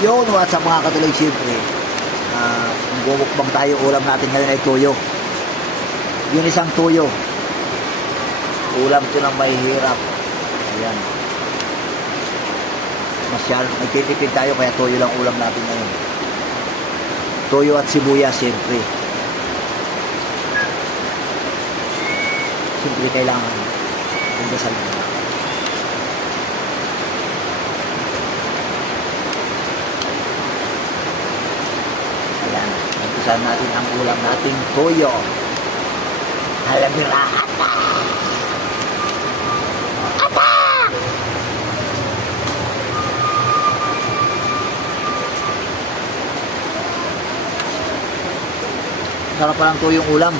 Yun, what's up mga katuloy, siyempre. Bumukbang tayo, ulam natin ngayon ay tuyo. Yun isang tuyo. Ulam ito ng mahihirap. Ayan. Masyal, nagtitipid tayo kaya tuyo lang ulam natin ngayon. Tuyo at sibuyas, siyempre. Siyempre kailangan pagdasal na. Ayan, umpisahan natin ang ulam nating toyo. Halamira, ata! Ata! Sarap pa lang toyong ulam.